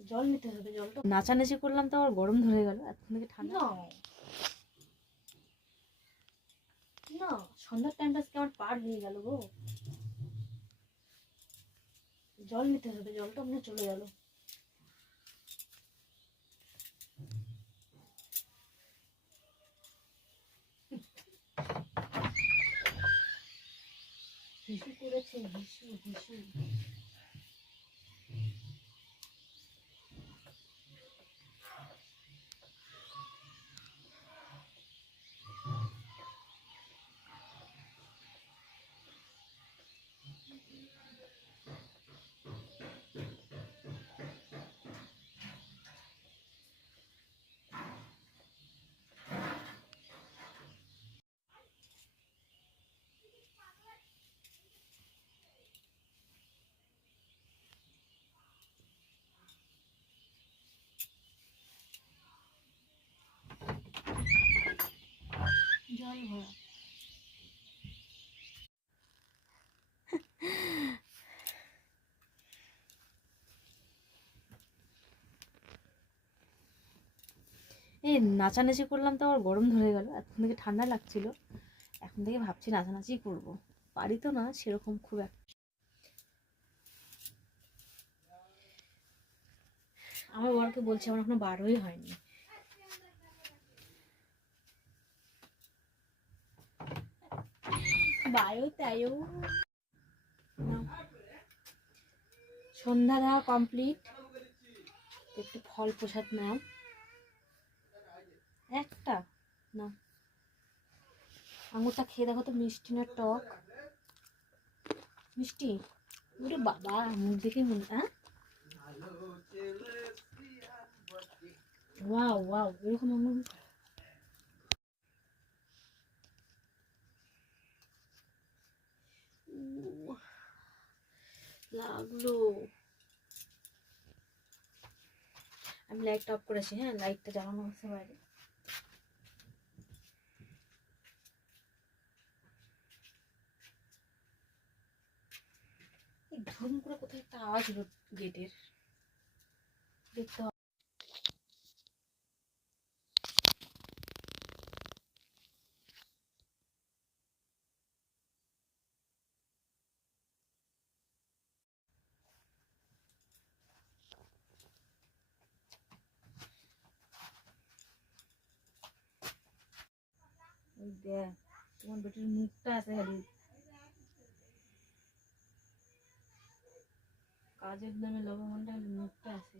জল নিতে হবে জলটা নাচানাচি করলাম তো আবার গরম ধরে গেল। এখন থেকে ঠান্ডা। না। সন্ধ্যার টাইমটা আজকে আমার পার হয়ে গেল গো। জল নিতে হবে জলটা আপনার চলে গেল। হিসু করেছে হিসু হিসু। জল ভরা এই নাচানাচি করলাম তো, আবার গরম ধরে গেল। এখন থেকে ঠান্ডা লাগছিল। এখন থেকে ভাবছি নাচানাচি করব। পারি তো না সেরকম খুব একটা আমার বরকে বলছি, আমার এখনও বারোই হয়নি। বায়ো তাইও সন্ধ্যা দেওয়া কমপ্লিট একটু ফল প্রসাদ নাও। একটা? না। আঙুরটা খেয়ে দেখো তো, মিষ্টি না টক? মিষ্টি? ওরে বাবা আঙুর দেখে মনে হ্যাঁ? ওয়াও ওয়াও, এরকম আঙুর লাগল আমি লাইটটা অফ করেছি হ্যাঁ? লাইটটা জ্বালানো আছে বাইরে। ধুম করে কোথায় একটা আওয়াজ হলো গেটের দেখতে দেখ তোমার বেটির মুখটা আছে খালি কাজের নামে লবঙ্গনটা খালি মুখটা আছে